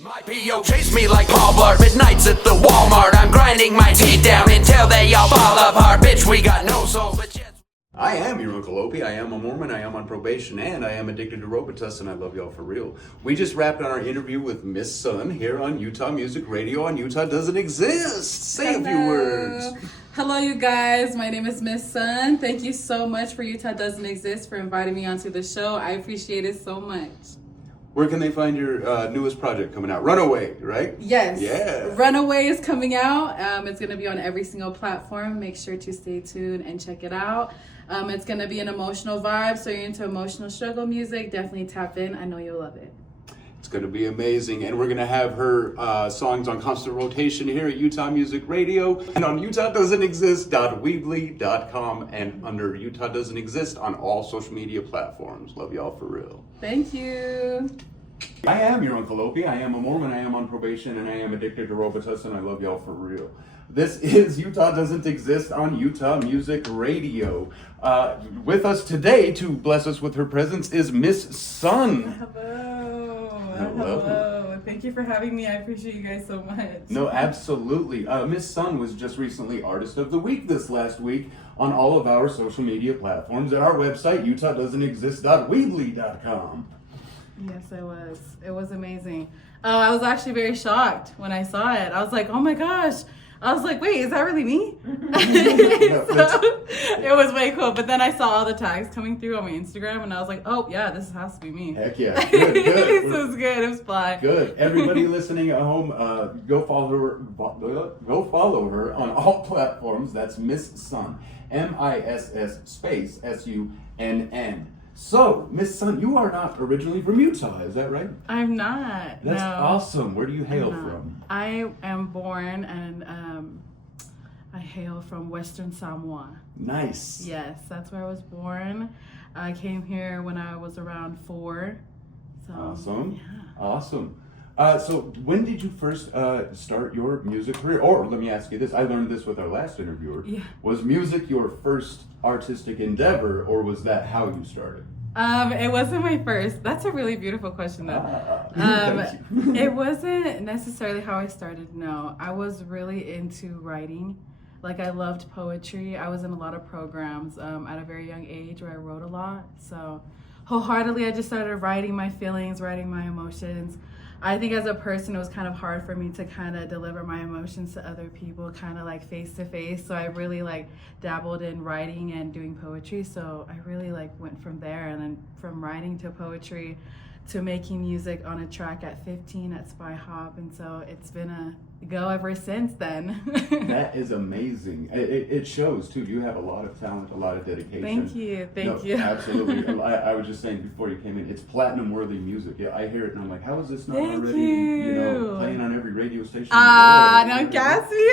My P.O. chased me like Paul Blart, midnights at the Walmart. I'm grinding my teeth down until they all fall apart. Bitch, we got no soul, but yet... I am your Uncle Opie. I am a Mormon. I am on probation, and I am addicted to Robitussin, and I love y'all for real. We just wrapped on our interview with Miss Sunn here on Utah Music Radio on Utah Doesn't Exist. Say a few words. Hello, you guys. My name is Miss Sunn. Thank you so much for Utah Doesn't Exist for inviting me onto the show. I appreciate it so much. Where can they find your newest project coming out? Runaway, right? Yes. Yeah. Runaway is coming out. It's going to be on every single platform. Make sure to stay tuned and check it out. It's going to be an emotional vibe, so you're into emotional struggle music. Definitely tap in. I know you'll love it. It's going to be amazing. And we're going to have her songs on constant rotation here at Utah Music Radio and on utahdoesn'texist.weebly.com and under Utah Doesn't Exist on all social media platforms. Love y'all for real. Thank you. I am your Uncle Opie. I am a Mormon. I am on probation, and I am addicted to Robitussin. I love y'all for real. This is Utah Doesn't Exist on Utah Music Radio. With us today to bless us with her presence is Miss Sunn. Hello. Thank you for having me. I appreciate you guys so much. No, absolutely. Miss Sunn was just recently Artist of the Week this last week on all of our social media platforms at our website, utahdoesn'texist.weebly.com. Yes, I was. It was amazing. I was actually very shocked when I saw it. I was like, oh my gosh. I was like, wait, is that really me? So, it was way cool. But then I saw all the tags coming through on my Instagram, and I was like, oh, yeah, this has to be me. Heck yeah. Good. It was good. It was fly. Good. Everybody listening at home, go follow her on all platforms. That's Miss Sunn. MISS space SUNN. So, Miss Sunn, you are not originally from Utah, is that right? I'm not. That's no. awesome. Where do you hail from? I am born and I hail from Western Samoa. Nice. Yes, that's where I was born. I came here when I was around 4. So, Awesome. Yeah. Awesome. So when did you first start your music career? Or let me ask you this. I learned this with our last interviewer. Yeah. Was music your first artistic endeavor, or was that how you started? It wasn't my first. That's a really beautiful question, though. Thank you. It wasn't necessarily how I started, no. I was really into writing. Like, I loved poetry. I was in a lot of programs at a very young age where I wrote a lot. So, wholeheartedly, I just started writing my feelings, writing my emotions. I think as a person, it was kind of hard for me to kind of deliver my emotions to other people, kind of like face to face. So I really like dabbled in writing and doing poetry. So I really like went from there, and then from writing to poetry to making music on a track at 15 at Spy Hop. And so it's been a go ever since then. That is amazing. It shows too. You have a lot of talent, a lot of dedication. Thank you. Thank you. Absolutely. I was just saying before you came in, it's platinum worthy music. Yeah, I hear it and I'm like, how is this not Thank already you. playing on every radio station? Don't gas me.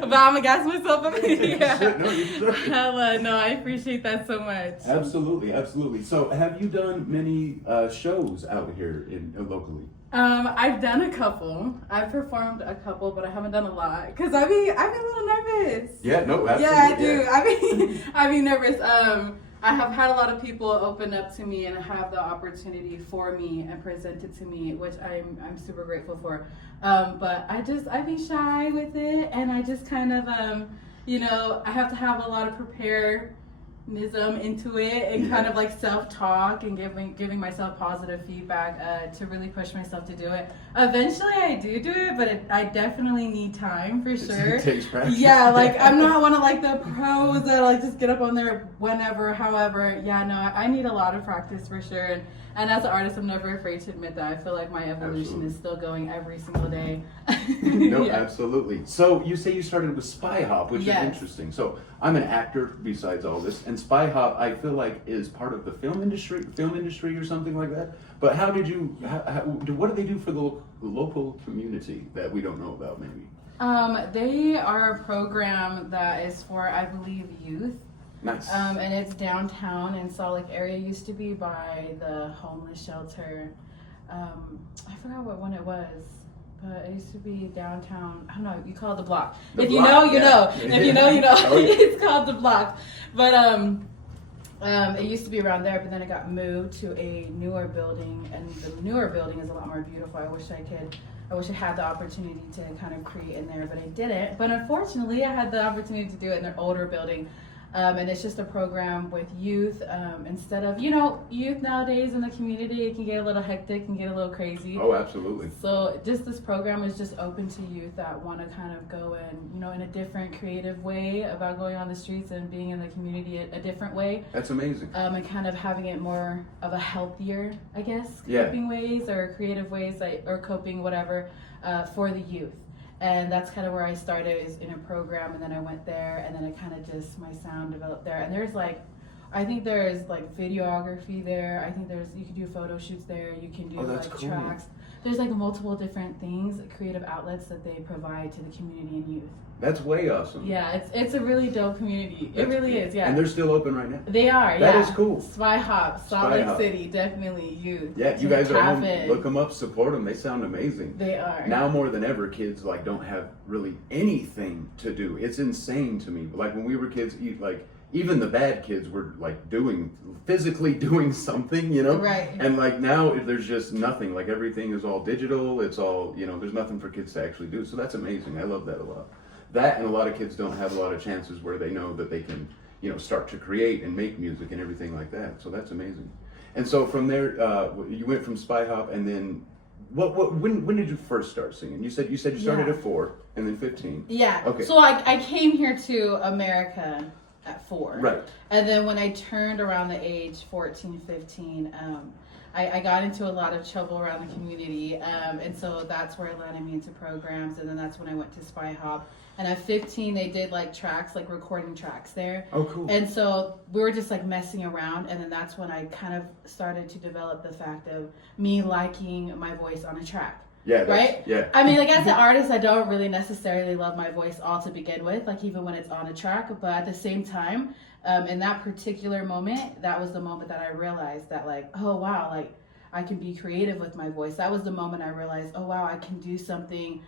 But I'm gonna gas myself up. Yeah. Shit, no, you deserve it. Hella, no, I appreciate that so much. Absolutely. So have you done many shows out here locally? I've done a couple. I've performed a couple, but I haven't done a lot because I'm a little nervous. Yeah, no, absolutely. Yeah, I do. I'd be nervous. I have had a lot of people open up to me and have the opportunity for me and present it to me, which I'm super grateful for. But I'd be shy with it, and I just kind of I have to have a lot of preparedness into it and kind of like self-talk and giving myself positive feedback to really push myself to do it. Eventually I do it, but I definitely need time for sure. It takes practice. Yeah, like I'm not one of like the pros that like just get up on there whenever, however. Yeah, no, I need a lot of practice for sure. And as an artist, I'm never afraid to admit that. I feel like my evolution is still going every single day. No, Yeah. Absolutely. So you say you started with Spy Hop, which Yes. is interesting. So I'm an actor besides all this, and Spy Hop I feel like is part of the film industry or something like that. But how did you? What do they do for the local community that we don't know about? Maybe. They are a program that is for, I believe, youth. Nice. And it's downtown in Salt Lake area. It used to be by the homeless shelter. I forgot what one it was, but it used to be downtown. I don't know. You call it the block. If you know, you know. If you know, you know. Oh, yeah. It's called the block. But It used to be around there, but then it got moved to a newer building, and the newer building is a lot more beautiful. I wish I had the opportunity to kind of create in there, but I didn't. But unfortunately, I had the opportunity to do it in their older building. And it's just a program with youth. Instead of, youth nowadays in the community, it can get a little hectic and get a little crazy. Oh, absolutely. So just this program is just open to youth that want to kind of go in, in a different creative way about going on the streets and being in the community a different way. That's amazing. And kind of having it more of a healthier, I guess, Yeah. coping ways or creative ways, or coping, whatever, for the youth. And that's kind of where I started, is in a program, and then I went there, and then I kind of just, my sound developed there. And I think there's videography there. I think you can do photo shoots there. You can do cool. tracks. There's multiple different things, creative outlets that they provide to the community and youth. That's way awesome. Yeah, it's a really dope community. It really is, yeah. And they're still open right now? They are, That yeah. is cool. Spy Hop, Salt Lake City, definitely youth. Yeah, you guys are home. Traffic. Look them up, support them. They sound amazing. They are. Now more than ever, kids don't have really anything to do. It's insane to me. When we were kids, even the bad kids were physically doing something, Right. And now there's just nothing. Everything is all digital. It's all, there's nothing for kids to actually do. So that's amazing. I love that a lot. That, and a lot of kids don't have a lot of chances where they know that they can, start to create and make music and everything like that. So that's amazing. And so from there, you went from Spy Hop, and then when did you first start singing? You said you started at 4 and then 15. Yeah. Okay. So I came here to America at 4. Right. And then when I turned around the age 14, 15, I got into a lot of trouble around the community. And so that's where it landed me into programs. And then that's when I went to Spy Hop. And at 15, they did tracks, recording tracks there. Oh, cool. And so we were just messing around. And then that's when I kind of started to develop the fact of me liking my voice on a track. Yeah. Right? Yeah. I mean, as an artist, I don't really necessarily love my voice all to begin with, even when it's on a track. But at the same time, in that particular moment, that was the moment that I realized that oh wow, I can be creative with my voice. That was the moment I realized, oh wow, I can do something.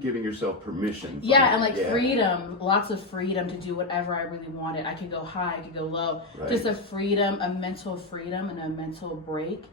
Giving yourself permission. Yeah, and freedom, lots of freedom to do whatever I really wanted. I could go high, I could go low. Right. Just a freedom, a mental freedom, and a mental break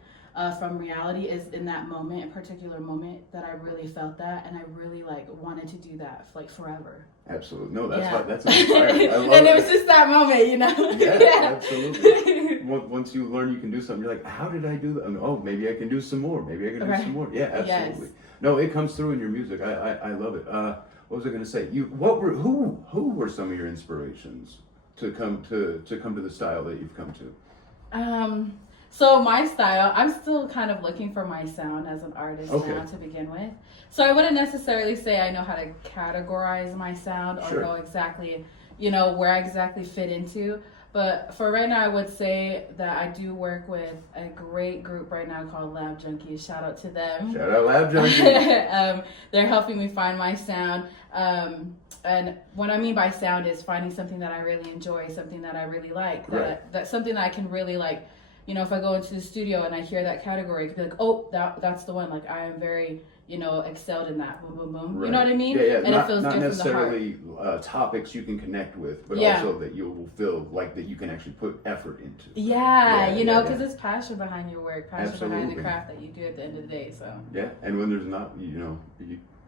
from reality is in that moment, a particular moment, that I really felt that, and I really wanted to do that forever. Absolutely. No, that's inspiring. I love and it was just that moment, Yeah, absolutely. Once you learn you can do something, you're like, how did I do that? Oh, maybe I can do some more. Maybe I can do some more. Yeah, absolutely. Yes. No, it comes through in your music. I love it. What was I going to say? Who were some of your inspirations to come to the style that you've come to? So my style, I'm still kind of looking for my sound as an artist now to begin with. So I wouldn't necessarily say I know how to categorize my sound or know exactly, where I exactly fit into. But for right now, I would say that I do work with a great group right now called Lab Junkies. Shout out to them. Shout out Lab Junkies. They're helping me find my sound. And what I mean by sound is finding something that I really enjoy, something that I really like, that's something that I can really if I go into the studio and I hear that category, I could be like, oh, that's the one. I am very, excelled in that. Boom, boom, boom. Right. You know what I mean? Yeah. And it feels not good necessarily from the heart. Topics you can connect with, but also that you will feel that you can actually put effort into. Yeah, because it's passion behind your work, passion behind the Absolutely. craft that you do at the end of the day. So Yeah, and when there's not,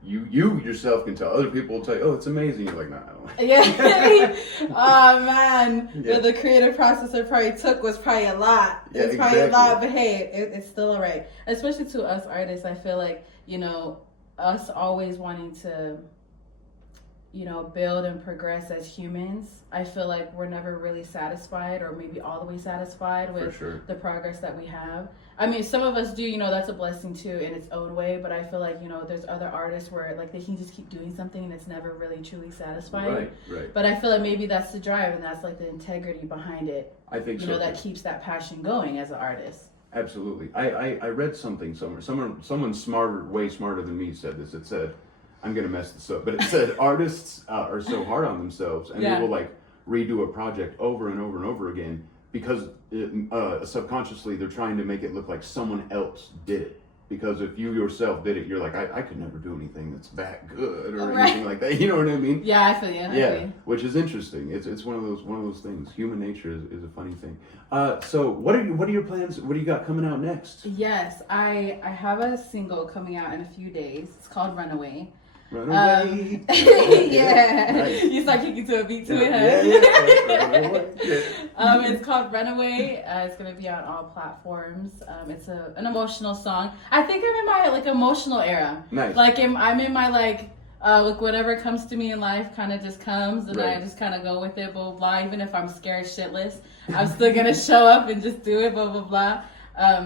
you yourself can tell. Other people will tell you, oh, it's amazing. You're like, nah, I don't like it. Yeah. Oh man, Yeah. the creative process it probably took was probably a lot. Yeah, It's probably a exactly. lot, but hey, it's still alright. Especially to us artists, I feel like us always wanting to build and progress as humans. I feel like we're never really satisfied, or maybe all the way satisfied with the progress that we have. I mean, some of us do, that's a blessing too in its own way, but I feel like, there's other artists where they can just keep doing something and it's never really truly satisfying. Right. But I feel like maybe that's the drive, and that's the integrity behind it. I think so. That keeps that passion going as an artist. Absolutely. I read something somewhere. Someone smarter, way smarter than me said this. It said, I'm going to mess this up, but it said artists are so hard on themselves, and they will redo a project over and over and over again because subconsciously they're trying to make it look like someone else did it. Because if you yourself did it, you're like, I could never do anything that's that good or Right. anything like that. You know what I mean? Yeah, I feel you. Yeah, which is interesting. It's one of those things. Human nature is a funny thing. So what are your plans? What do you got coming out next? Yes, I have a single coming out in a few days. It's called Runaway. Run away. Yeah. Nice. You start kicking to a beat to it, Yeah. huh? Run away. Yeah. It's called Runaway. It's gonna be on all platforms. It's an emotional song. I think I'm in my emotional era. Nice. I'm in my whatever comes to me in life kind of just comes, and Right. I just kind of go with it, blah, blah blah. Even if I'm scared shitless, I'm still gonna show up and just do it, blah blah blah.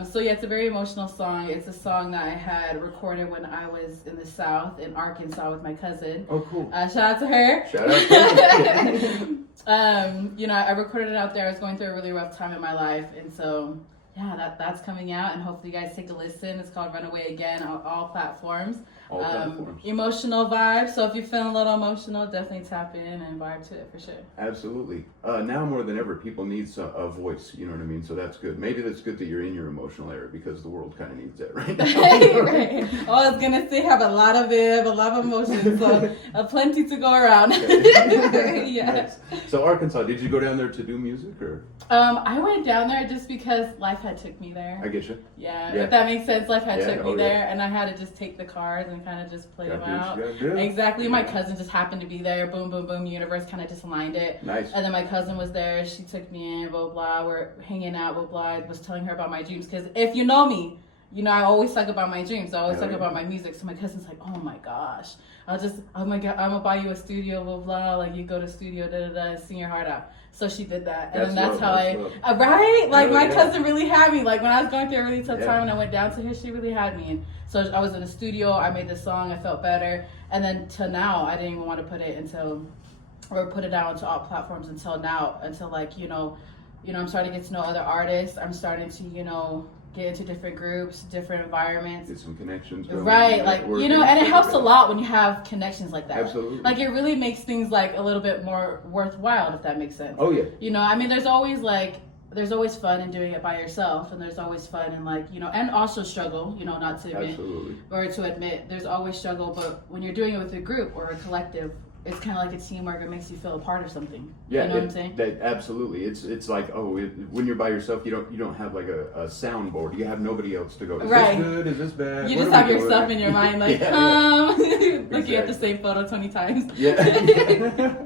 So yeah, it's a very emotional song. It's a song that I had recorded when I was in the South in Arkansas with my cousin. Oh, cool. Shout out to her. Shout out to I recorded it out there. I was going through a really rough time in my life, and so yeah, that's coming out, and hopefully you guys take a listen. It's called Runaway again on all platforms. All platforms. Emotional vibe. So if you're feeling a little emotional, definitely tap in and vibe to it for sure. Absolutely. Now more than ever, people need a voice. You know what I mean? So that's good. Maybe that's good that you're in your emotional era because the world kind of needs that right now. Right. Oh, I was gonna say have a lot of emotions, so plenty to go around. Yeah. Nice. So Arkansas, did you go down there to do music or? I went down there just because life had took me there. I get you. Yeah, Yeah. if that makes sense. Life had Yeah, took me oh, there, yeah. and I had to just take the cards and kind of just play them Gotta do what out. you gotta do. Exactly. My Yeah. cousin just happened to be there. Boom, boom, boom. Universe kind of just aligned it. Nice. And then my cousin was there. She took me in. Blah blah. We're hanging out. Blah blah. I was telling her about my dreams because if you know me, I always talk about my dreams. I always Hell talk yeah. about my music. So my cousin's like, oh my gosh, oh my god, I'm gonna buy you a studio. Blah blah. Like you go to studio, da da da, and sing your heart out. So she did that, and then that's how love. right? Like Hell my yeah. cousin really had me. Like when I was going through a really tough Yeah. time and I went down to her, she really had me. And so I was in the studio. I made the song. I felt better, and then till now, I didn't even want to put it out onto all platforms until now. Until I'm starting to get to know other artists. I'm starting to get into different groups, different environments. Get some connections going. Right, networking, and it helps a stuff lot when you have connections like that. Absolutely. Like it really makes things a little bit more worthwhile, if that makes sense. Oh yeah. There's always fun in doing it by yourself, and there's always fun in and also struggle, not to admit Absolutely. or to admit there's always struggle, but when you're doing it with a group or a collective, it's kind of like a teamwork. It makes you feel a part of something. Yeah, you know what I'm saying? Absolutely. It's like when you're by yourself, you don't have like a soundboard. You have nobody else to go. Is Right. this good? Is this bad? You What just are have we yourself doing? in your mind, looking at the same photo 20 times. Yeah.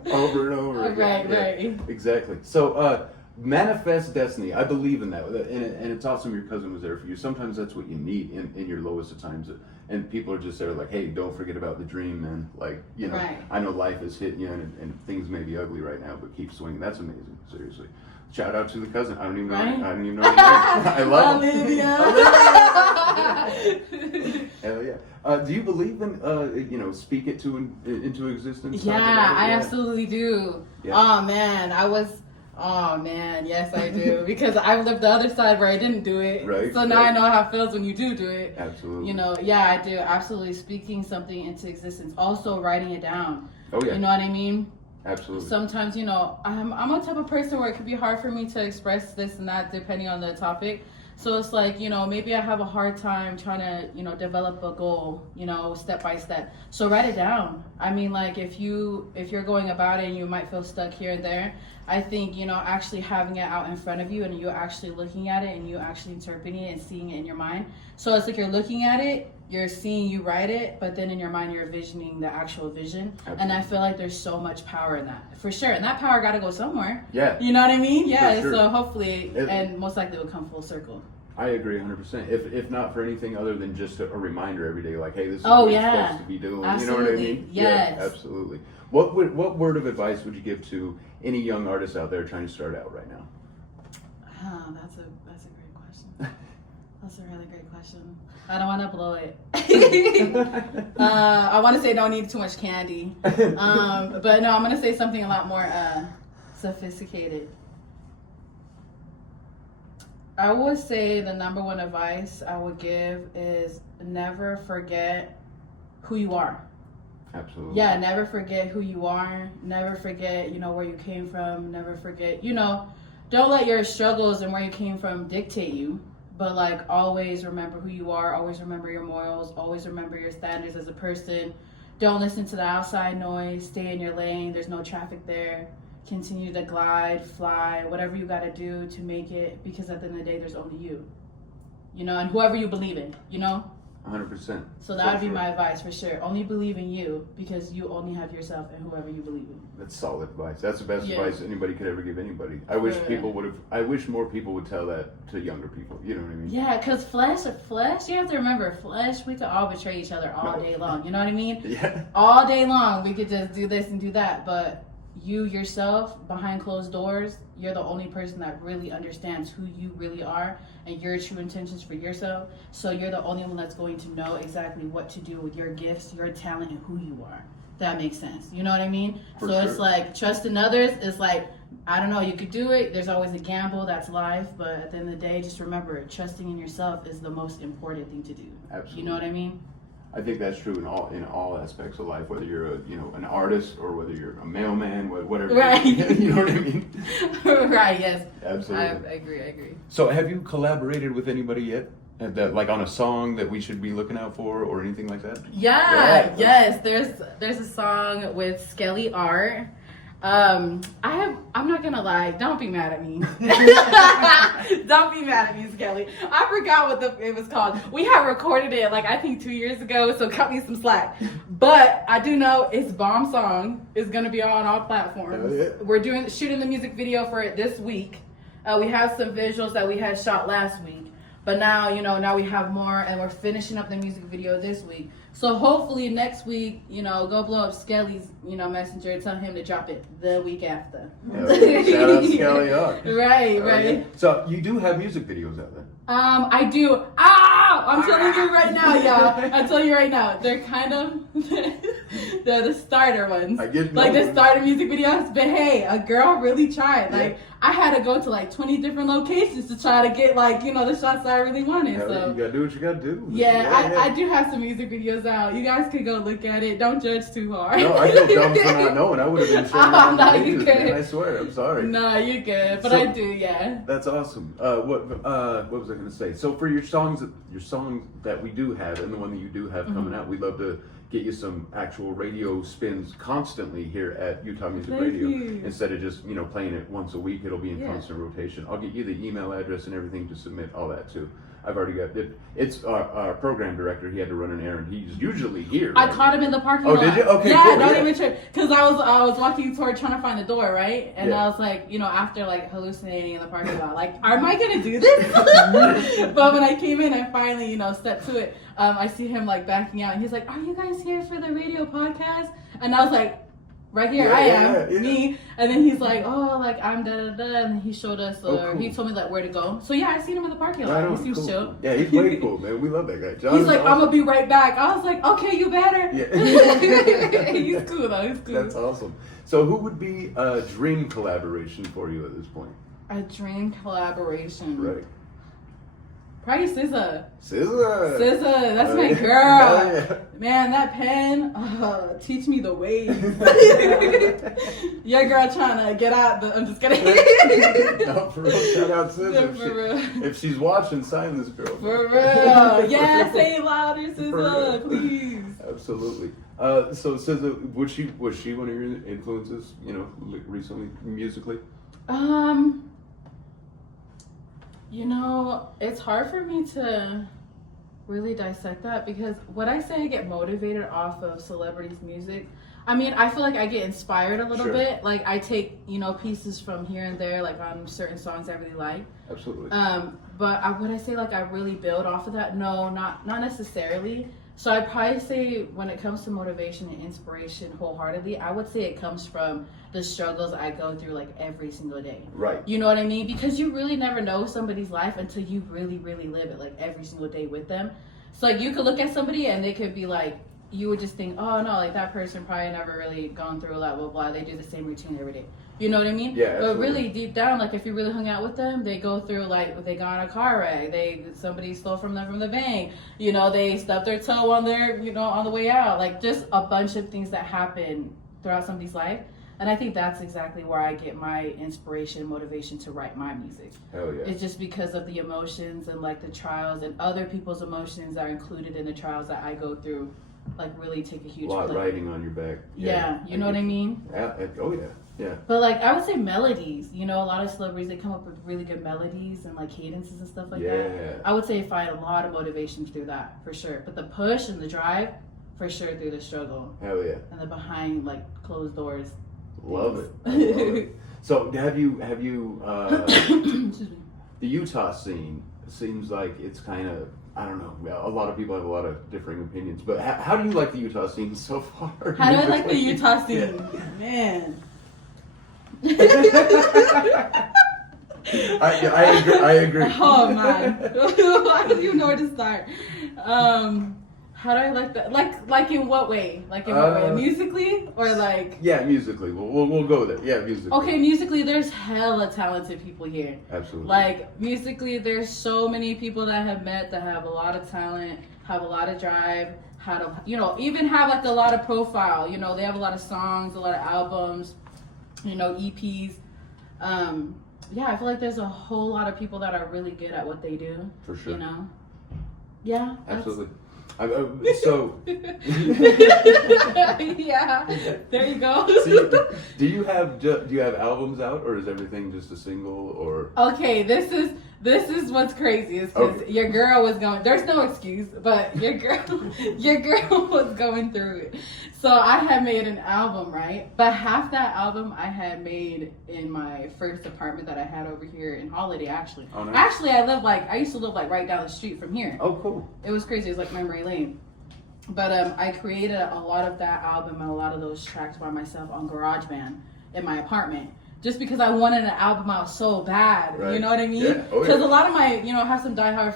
Over and over. Again. Right, Yeah. right. Exactly. So, manifest destiny. I believe in that, and it's awesome. Your cousin was there for you. Sometimes that's what you need in your lowest of times. And people are just there like, hey, don't forget about the dream, man. Right. I know life is hitting you, and things may be ugly right now, but keep swinging. That's amazing. Seriously. Shout out to the cousin. I don't even know. Right? I don't even know her name. I love him. Hell yeah. Do you believe in speak it into existence? Yeah, Talk about it? I absolutely do. Yeah. Oh man, yes I do. Because I've lived the other side where I didn't do it. Right, So now right. I know how it feels when you do it. Absolutely. Yeah, I do. Absolutely speaking something into existence. Also writing it down. Oh yeah. You know what I mean? Absolutely. Sometimes, I'm a type of person where it could be hard for me to express this and that depending on the topic. So it's like, maybe I have a hard time trying to, develop a goal, step by step. So write it down. I mean, if you're going about it and you might feel stuck here and there, I think, actually having it out in front of you and you actually looking at it and you actually interpreting it and seeing it in your mind. So it's like you're looking at it, you're seeing you write it, but then in your mind you're envisioning the actual vision. Absolutely. And I feel like there's so much power in that, for sure. And that power got to go somewhere. Yeah. You know what I mean? Yeah. For sure. So hopefully, and most likely, it will come full circle. I agree 100%. If not for anything other than just a reminder every day, like, hey, this is Oh, what yeah. you're supposed to be doing. Absolutely. You know what I mean? Yes. Yeah, absolutely. What word of advice would you give to any young artists out there trying to start out right now? That's a great question. That's a really great question. I don't want to blow it. I want to say don't need too much candy. But no, I'm going to say something a lot more sophisticated. I would say the number one advice I would give is never forget who you are. Absolutely. Yeah, never forget who you are. Never forget, where you came from. Never forget, don't let your struggles and where you came from dictate you. but like always remember who you are, always remember your morals, always remember your standards as a person. Don't listen to the outside noise, stay in your lane, there's no traffic there. Continue to glide, fly, whatever you got to do to make it, because at the end of the day, there's only you. You know, and whoever you believe in, you know? 100%. So that would be my advice for sure. Only believe in you, because you only have yourself and whoever you believe in. That's solid advice. That's the best advice anybody could ever give anybody. I wish more people would tell that to younger people. You know what I mean? Yeah, because flesh, you have to remember, flesh, we could all betray each other all day long. You know what I mean? Yeah. All day long, we could just do this and do that. But you yourself, behind closed doors, you're the only person that really understands who you really are and your true intentions for yourself. So you're the only one that's going to know exactly what to do with your gifts, your talent, and who you are. That makes sense. You know what I mean? For so sure. It's like trust in others. It's like, I don't know, you could do it. There's always a gamble. That's life. But at the end of the day, just remember, trusting in yourself is the most important thing to do. Absolutely. You know what I mean? I think that's true in all aspects of life, whether you're an artist or whether you're a mailman, whatever. Right. You know what I mean? Right. Yes. Absolutely. I agree. So, have you collaborated with anybody yet? Like on a song that we should be looking out for, or anything like that? Yeah. Yes. There's a song with Skelly Art. I'm not gonna lie, don't be mad at me. Don't be mad at me, Skelly. I forgot what it was called. We had recorded it like I think 2 years ago, so cut me some slack. But I do know it's bomb song. It's gonna be on all platforms. Yeah. We're shooting the music video for it this week. We have some visuals that we had shot last week. But now we have more, and we're finishing up the music video this week. So hopefully next week, go blow up Skelly's, messenger, tell him to drop it the week after. Yeah, shout out Skelly Art. Right. So you do have music videos out there? I do. Ow! I'm telling you right now, y'all. I'm telling you right now. They're kind of they're the starter ones. I get like the no. starter music videos. But hey, a girl really tried. Yeah. Like I had to go to like 20 different locations to try to get the shots that I really wanted. Hell, So you gotta do what you gotta do. yeah, I do have some music videos out. You guys could go look at it. Don't judge too hard. No, I feel dumb for not knowing. I would have been sharing Oh, it no, on you pages, good. man. I swear, I'm sorry. No, you're good. But So- I do, yeah. That's awesome. What was I going to say? So for your songs that we do have, and the one that you do have coming out, we'd love to get you some actual radio spins constantly here at Utah Music Thank Radio. you. Instead of just playing it once a week, it'll be in Yeah. constant rotation. I'll get you the email address and everything to submit all that to. I've already got it. It's our program director. He had to run an errand. He's usually here. I right caught now. him in the parking Oh, lot. did you? Okay, yeah, cool, don't yeah. even trip. Because I was walking toward trying to find the door, right? And Yeah. I was like, after like hallucinating in the parking lot, like, am I gonna do this? But when I came in and finally, stepped to it, I see him like backing out, and he's like, "Are you guys here for the radio podcast?" And I was like, "Right here, Yeah, I am, yeah. me." And then he's like, "Oh, like I'm da da da," and he showed us, Oh, cool. he told me like where to go. So yeah, I seen him in the parking lot. Right on, He seems cool. chill. Yeah, he's way cool, man. We love that guy. John He's is like, awesome. "I'm gonna be right back." I was like, "Okay, you better." Yeah. He's cool though. He's cool. That's awesome. So who would be a dream collaboration for you at this point? A dream collaboration. Right. Probably SZA. SZA. SZA, that's my yeah. girl. Hell yeah. Man, that pen, teach me the ways. Your girl trying to get out I'm just kidding. No, for real. Shout out SZA. No, If for real. if she's watching, sign this girl. For real. Yeah, say it louder, For SZA, real. please. Absolutely. So SZA, was she one of your influences? Recently musically. It's hard for me to really dissect that, because when I say I get motivated off of celebrities' music, I feel like I get inspired a little Sure. bit. Like I take, pieces from here and there, like on certain songs I really like. Absolutely. But would I say like I really build off of that? No, not necessarily. So I'd probably say when it comes to motivation and inspiration wholeheartedly, I would say it comes from the struggles I go through like every single day. Right. You know what I mean? Because you really never know somebody's life until you really, really live it like every single day with them. So like you could look at somebody and they could be like, you would just think, oh no, like that person probably never really gone through a lot, blah, blah. They do the same routine every day. You know what I mean? Yeah, But absolutely. really deep down, like if you really hung out with them, they go through like, they got in a car wreck, somebody stole from the bank, they stubbed their toe on their, on the way out. Like just a bunch of things that happen throughout somebody's life. And I think that's exactly where I get my inspiration and motivation to write my music. Hell yeah. It's just because of the emotions and like the trials and other people's emotions are included in the trials that I go through. Like really take a huge A lot place. riding on your back. Yeah, you know what I mean? Yeah. Oh yeah. Yeah. But like I would say melodies, you know, a lot of celebrities, they come up with really good melodies and like cadences and stuff like that. I would say I find a lot of motivation through that for sure. But the push and the drive, for sure, through the struggle. Hell yeah. And the behind like closed doors. Love it. I love it. So have you the Utah scene seems like it's kind of, I don't know, a lot of people have a lot of differing opinions, but how do you like the Utah scene so far? How do I like the Utah scene? Yeah. Man. I agree. Oh man. I don't even know where to start. How do I like that? Like in what way? Like in what way? Musically or like? Yeah, musically. We'll go there. Yeah, musically. Okay, musically, there's hella talented people here. Absolutely. Like musically, there's so many people that I have met that have a lot of talent, have a lot of drive, how to even have like a lot of profile. You know, they have a lot of songs, a lot of albums, EPs. Yeah, I feel like there's a whole lot of people that are really good at what they do. For sure. Yeah. Absolutely. So. Yeah. There you go. So do you have albums out, or is everything just a single, or? Okay, this is what's crazy is because your girl was going. There's no excuse, but your girl was going through it. So I had made an album, right? But half that album I had made in my first apartment that I had over here in Holiday, actually. Oh, nice. Actually, I used to live like right down the street from here. Oh, cool. It was crazy. It was like memory lane. But I created a lot of that album and a lot of those tracks by myself on GarageBand in my apartment. Just because I wanted an album out so bad, right. You know what I mean? Yeah. Because a lot of my, I have some diehard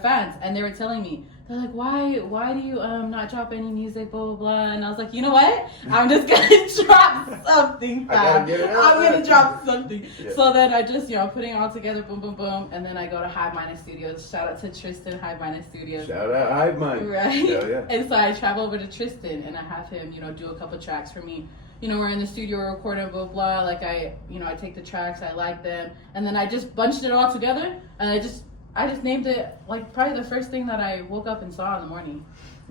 fans, and they were telling me, they're like, why do you not drop any music, blah, blah, blah. And I was like, you know what? I'm just going to drop something fast. I'm going to drop something. Yeah. So then I just, putting it all together, boom, boom, boom. And then I go to Hive Mind Studios. Shout out to Tristan, Hive Mind Studios. Shout out Hive Mind. Right? Hell yeah. And so I travel over to Tristan, and I have him, do a couple tracks for me. We're in the studio recording, blah, blah. Like I take the tracks, I like them. And then I just bunched it all together, and I just named it like probably the first thing that I woke up and saw in the morning.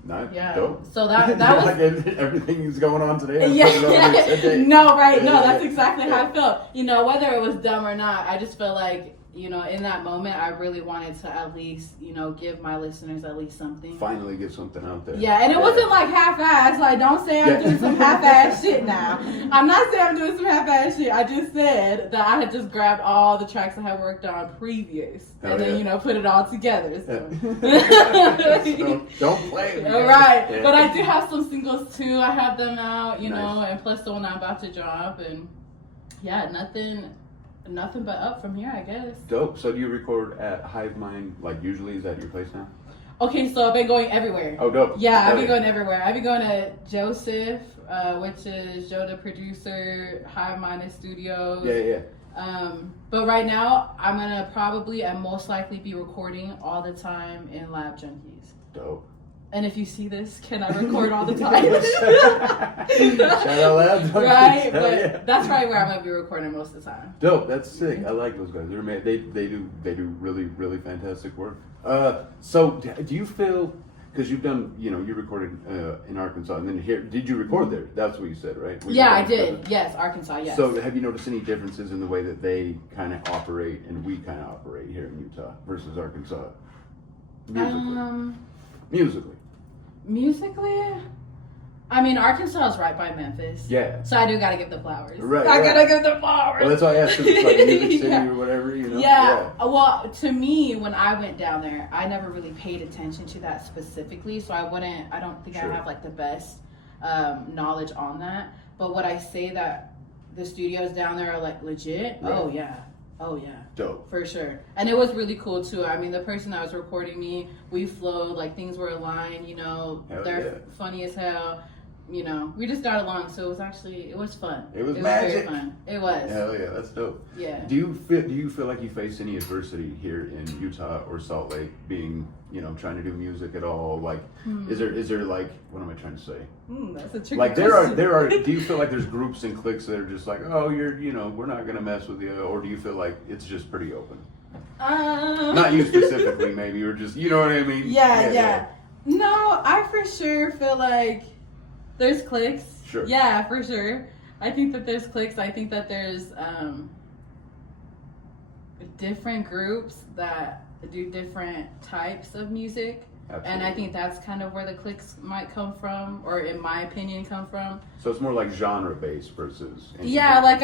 Nice. Yeah. Dope. So that was like everything is going on today. Yeah. No, right. No, that's exactly how I felt. Whether it was dumb or not, I just felt like, in that moment, I really wanted to at least, give my listeners at least something. Finally get something out there. Yeah, and it wasn't like half-assed. Like, don't say I'm doing some half-assed shit now. I'm not saying I'm doing some half-assed shit. I just said that I had just grabbed all the tracks I had worked on previous. Hell and then, put it all together. So. Don't play. Right. Yeah. But I do have some singles, too. I have them out, nice. And plus the one I'm about to drop. And, yeah, nothing but up from here, I guess. Dope. So do you record at Hive Mind, like usually? Is that your place now? Okay, so I've been going everywhere. Oh, dope. Yeah, I've been going everywhere. I've been going to Joseph, which is Joe the producer, Hive Mind Studios. Yeah. But right now, I'm going to probably and most likely be recording all the time in Lab Junkies. Dope. And if you see this, can I record all the time? Shout out Lab. Right? But that's probably where I'm going to be recording most of the time. Dope. That's sick. I like those guys. They do really, really fantastic work. So do you feel, because you've done, you recorded in Arkansas and then here, did you record there? That's what you said, right? Yeah, I did. Yes, Arkansas, yes. So have you noticed any differences in the way that they kind of operate and we kind of operate here in Utah versus Arkansas? Musically? I mean, Arkansas is right by Memphis. Yeah. So I do got to give the flowers. Right. I got to give the flowers. Well, that's why I asked, it's like a music city or whatever, Yeah. Well, to me, when I went down there, I never really paid attention to that specifically. So I don't think I have like the best knowledge on that. But would I say that the studios down there are like legit? Right. Oh yeah. Dope. For sure. And it was really cool too. I mean, the person that was recording me, we flowed, like things were aligned, they're funny as hell. you know, we just got along. So it was fun. It was very magic. fun. It was. Hell yeah, that's dope. Yeah. Do you feel like you face any adversity here in Utah or Salt Lake, being, you know, trying to do music at all? Like, is there like, what am I trying to say? That's a tricky Like question. there are. Do you feel like there's groups and cliques that are just like, oh, you know, we're not gonna mess with you, or do you feel like it's just pretty open? Not you specifically, maybe, or just, you know what I mean? Yeah. No, I for sure feel like there's cliques. Sure. Yeah, for sure. I think that there's cliques. I think that there's different groups that do different types of music. Absolutely. And I think that's kind of where the cliques might come from, or in my opinion, come from. So it's more like genre based versus. Yeah, like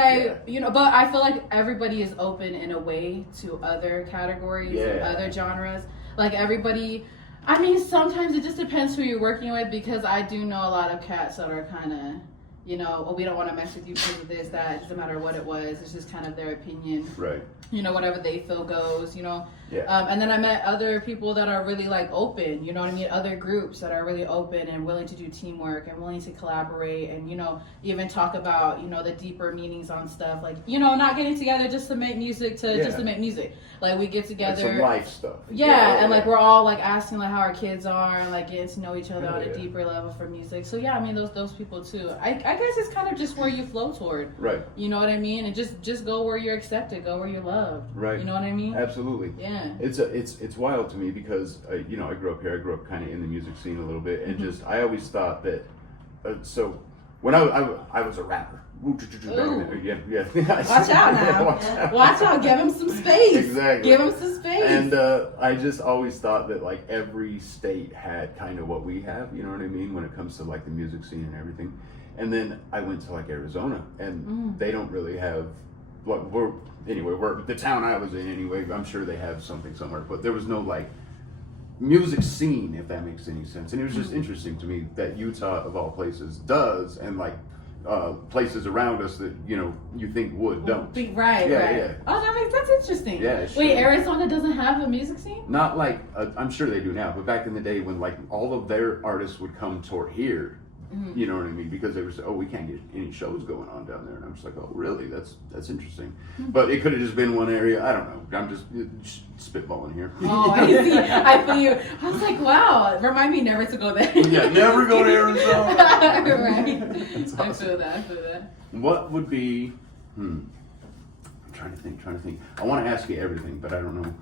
you know, but I feel like everybody is open in a way to other categories and other genres. Like everybody, I mean, sometimes it just depends who you're working with, because I do know a lot of cats that are kind of, you know, we don't want to mess with you because of this, that. It doesn't matter what it was. It's just kind of their opinion. Right. You know, whatever they feel goes, you know. Yeah. And then I met other people that are really like open, you know what I mean? Other groups that are really open and willing to do teamwork and willing to collaborate and, you know, even talk about, you know, the deeper meanings on stuff. Like, you know, not getting together just to make music just to make music. Like we get together. Like some life stuff. Yeah, and like we're all like asking like how our kids are and like getting to know each other on a deeper level for music. So yeah, I mean those people too. I guess it's kind of just where you flow toward. Right. You know what I mean? And just go where you're accepted, go where you're loved. Right. You know what I mean? Absolutely. Yeah. It's wild to me because you know, I grew up here. I grew up kind of in the music scene a little bit, and just I always thought that. So when I was a rapper. Yeah. Watch out now. Watch out. Give him some space. Exactly. Give him some space. And I just always thought that like every state had kind of what we have. You know what I mean? When it comes to like the music scene and everything. And then I went to like Arizona, and they don't really have. Well, we're the town I was in anyway. I'm sure they have something somewhere, but there was no like music scene, if that makes any sense. And it was just interesting to me that Utah, of all places, does, and like places around us that, you know, you think would don't. Right. Yeah. Oh, that's interesting. Yeah. Wait, Arizona doesn't have a music scene? Not like I'm sure they do now, but back in the day when like all of their artists would come toward here. You know what I mean? Because they were saying, oh, we can't get any shows going on down there. And I'm just like, oh, really? That's interesting. But it could have just been one area. I don't know. I'm just spitballing here. Oh, I see. I feel you. I was like, wow. Remind me never to go there. Yeah, never go to Arizona. Right. That's awesome. I feel that. What would be, I'm trying to think. I want to ask you everything, but I don't know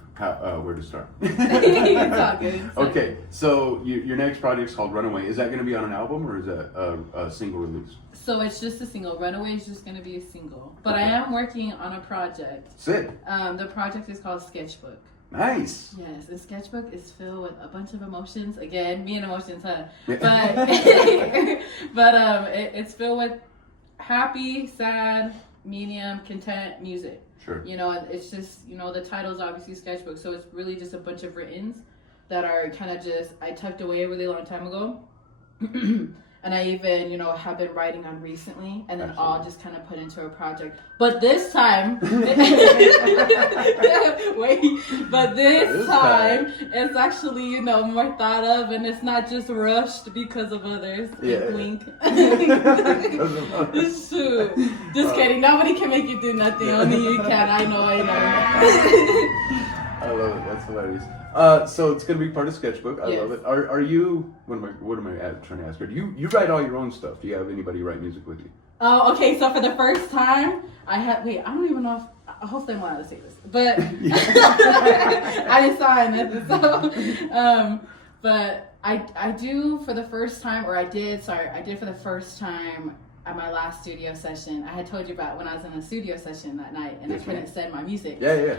where to start. It's all good. Okay, so your next project's called Runaway. Is that going to be on an album, or is that a single release? So it's just a single. Runaway is just going to be a single. But I am working on a project. Sick. The project is called Sketchbook. Nice. Yes, the sketchbook is filled with a bunch of emotions. Again, me and emotions, huh? Yeah. But it's filled with happy, sad, medium, content music. Sure. You know, it's just, you know, the title's obviously Sketchbook, so it's really just a bunch of writtens that are kind of just, I tucked away a really long time ago. And I even, you know, have been writing on recently, and then all just kind of put into a project. But this time, wait, but this time, it's actually, you know, more thought of, and it's not just rushed because of others. Yeah. Wink. Shoot. Just kidding. Nobody can make you do nothing. Only you can. I know. I love it. That's hilarious. So it's gonna be part of Sketchbook. I love it. Are you? What am I trying to ask her? Do you write all your own stuff? Do you have anybody write music with you? Oh, okay. So for the first time, I don't even know if. Hopefully, I'm allowed to say this, but I didn't sign it. So, but I do for the first time, or I did for the first time at my last studio session. I had told you about when I was in a studio session that night, and I couldn't send my music. Yeah.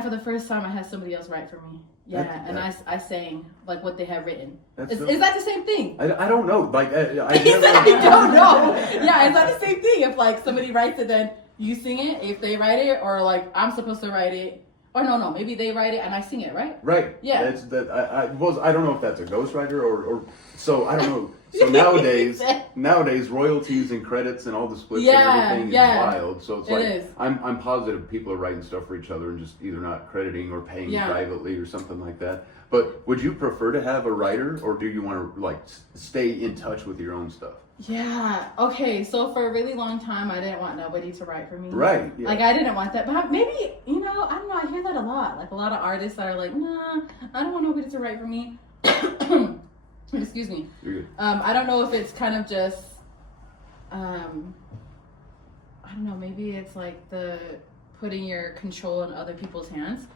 For the first time, I had somebody else write for me. I sang like what they had written. Is that the same thing? I don't know. Like I don't know. Yeah, is that the same thing? If like somebody writes it, then you sing it. If they write it, or like I'm supposed to write it. Or no, maybe they write it and I sing it, right? Right. Yeah. I don't know if that's a ghostwriter or so I don't know. So nowadays royalties and credits and all the splits and everything is wild. So it's like I'm positive people are writing stuff for each other and just either not crediting or paying privately or something like that. But would you prefer to have a writer, or do you want to like stay in touch with your own stuff? Yeah. Okay. So for a really long time, I didn't want nobody to write for me. Right. Yeah. Like I didn't want that, but maybe I don't know. I hear that a lot. Like a lot of artists that are like, nah, I don't want nobody to write for me. Excuse me. You're good. I don't know if it's kind of just, I don't know. Maybe it's like the putting your control in other people's hands.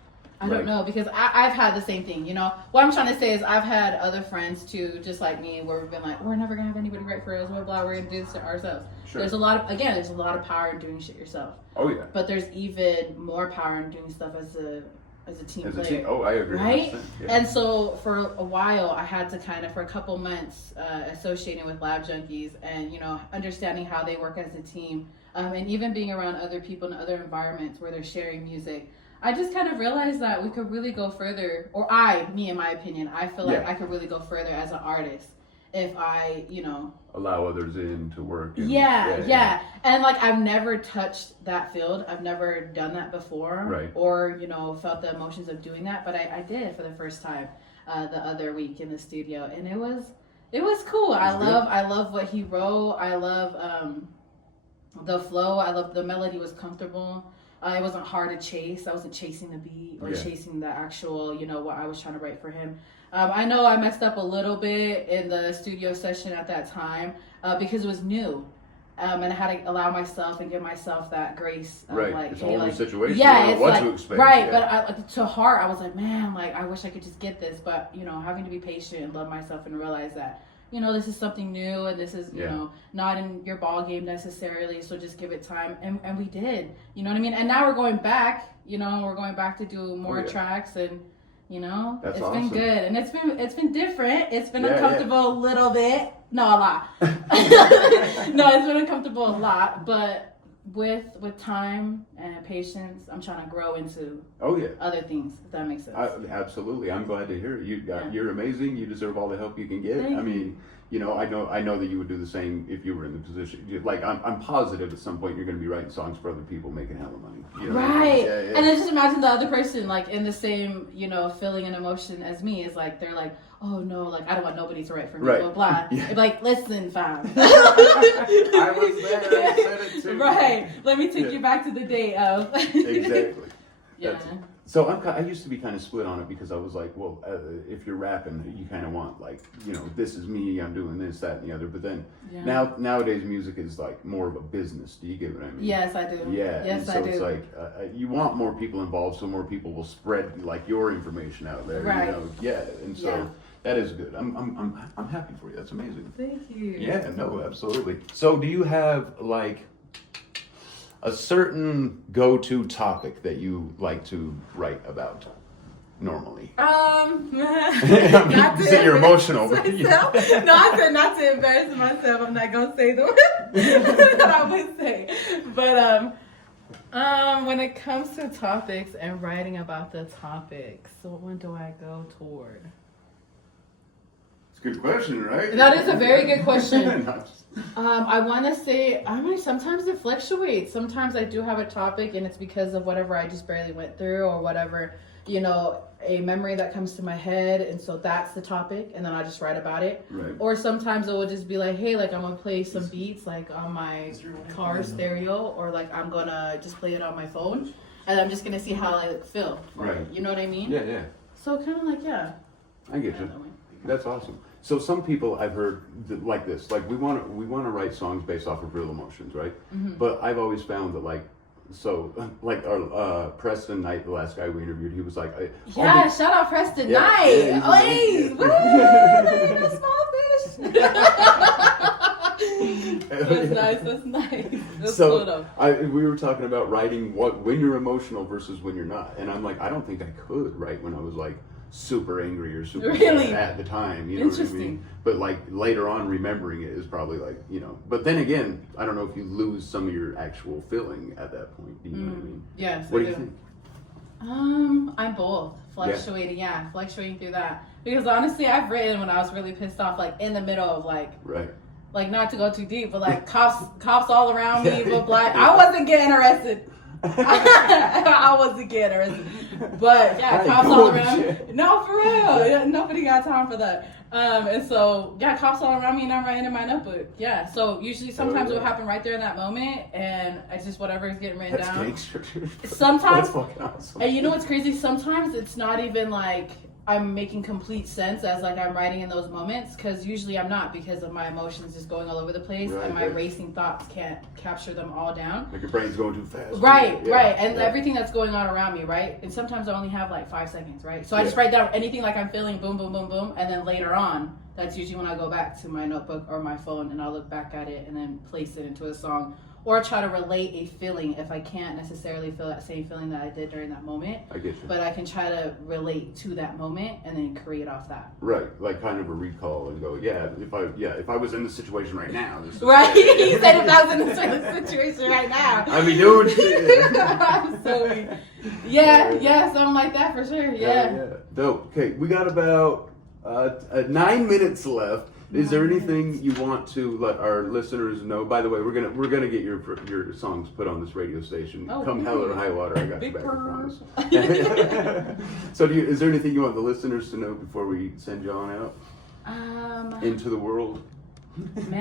I don't know, because I've had the same thing, What I'm trying to say is I've had other friends too, just like me, where we've been like, we're never going to have anybody write for us, blah, blah, we're going to do this to ourselves. Sure. There's a lot of power in doing shit yourself. Oh, yeah. But there's even more power in doing stuff as a team player. Oh, I agree. Right? Yeah. And so for a while, I had to kind of, for a couple months, associating with Lab Junkies and, understanding how they work as a team, and even being around other people in other environments where they're sharing music. I just kind of realized that we could really go further, or in my opinion, I feel like I could really go further as an artist if I, allow others in to work. And, And like, I've never touched that field. I've never done that before. Right. Or, felt the emotions of doing that, but I did for the first time the other week in the studio. And it was cool. I love what he wrote. I love the flow. I love the melody was comfortable. It wasn't hard to chase. I wasn't chasing the beat or chasing the actual, what I was trying to write for him. I know I messed up a little bit in the studio session at that time because it was new. And I had to allow myself and give myself that grace. Right. Like, it's a whole new situation. Yeah, you don't know what to expect. Right. But to heart, I was like, man, like, I wish I could just get this. But, having to be patient and love myself and realize that, this is something new and this is, not in your ball game necessarily. So just give it time. And we did, you know what I mean? And now we're going back, we're going back to do more tracks and, That's it's awesome. been good. And it's been different. It's been uncomfortable a little bit. No, a lot. No, it's been uncomfortable a lot. But with time and patience, I'm trying to grow into other things, if that makes sense. Absolutely. I'm glad to hear it. You're amazing. You deserve all the help you can get. I mean, I know that you would do the same if you were in the position. Like, I'm positive at some point you're going to be writing songs for other people making hella money. Right. And then just imagine the other person, like, in the same, feeling and emotion as me. Is like, they're like, oh no, like, I don't want nobody to write for me, blah, blah. Yeah. Like, listen, fam. I was there. I said it too. Right. Let me take you back to the day of. Exactly. Yeah. So I used to be kind of split on it because I was like, well, if you're rapping, you kind of want like, this is me, I'm doing this, that, and the other. But then nowadays music is like more of a business. Do you get what I mean? Yes, I do. Yeah. Yes, and so I do. It's like you want more people involved, so more people will spread like your information out there. Right. Yeah. And so that is good. I'm happy for you. That's amazing. Thank you. Yeah. No, absolutely. So do you have like a certain go-to topic that you like to write about normally? Not You said you're emotional. No, I said not to embarrass myself. I'm not gonna say the word that I would say. But when it comes to topics and writing about the topics, so what one do I go toward? Good question, right? That is a very good question. I want to say, sometimes it fluctuates. Sometimes I do have a topic and it's because of whatever I just barely went through or whatever, a memory that comes to my head. And so that's the topic. And then I just write about it. Right. Or sometimes it will just be like, hey, like I'm going to play some beats like on my car stereo, or like I'm going to just play it on my phone. And I'm just going to see how I feel. Right. You know what I mean? Yeah. So kind of like, I get you. That's awesome. So some people I've heard like this, like we want to write songs based off of real emotions, right? Mm-hmm. But I've always found that our Preston Knight, the last guy we interviewed, he was like, shout out Preston Knight. Woo, small fish. That's nice. That's so cool though. We were talking about writing when you're emotional versus when you're not, and I'm like, I don't think I could write when I was like super angry or super sad at the time, you know what I mean? But like later on remembering it is probably like, but then again, I don't know if you lose some of your actual feeling at that point. Do you know what I mean? Yes. What do you think? I'm both fluctuating through that, because honestly, I've written when I was really pissed off, like in the middle of like not to go too deep, but like cops all around me, but like I wasn't getting arrested. I wasn't getting arrested, but yeah, cops all around me. No, for real, yeah, nobody got time for that. And so yeah, cops all around me, and I'm writing in my notebook. Yeah, so usually sometimes it will happen right there in that moment, and it's just whatever is getting written down. Gangster, dude. Sometimes, That's fucking awesome. And you know what's crazy? Sometimes it's not even like I'm making complete sense as like I'm writing in those moments, because usually I'm not, because of my emotions just going all over the place, and my racing thoughts can't capture them all down. Like your brain's going too fast. Right, and everything that's going on around me, right? And sometimes I only have like 5 seconds, right? So I just write down anything like I'm feeling, boom, boom, boom, boom, and then later on, that's usually when I go back to my notebook or my phone, and I'll look back at it and then place it into a song. Or try to relate a feeling if I can't necessarily feel that same feeling that I did during that moment. I get you. But I can try to relate to that moment and then create off that. Right, like kind of a recall and go, if I was in this situation right now. This is right, he said if I was in this situation right now. I'd be doing shit. I'm so weak. Yeah, something like that for sure. Yeah. Dope. Okay, we got about 9 minutes left. Is there anything you want to let our listeners know? By the way, we're gonna get your songs put on this radio station. Come hell or high water, I got you back. I promise. So, is there anything you want the listeners to know before we send John out into the world? Man.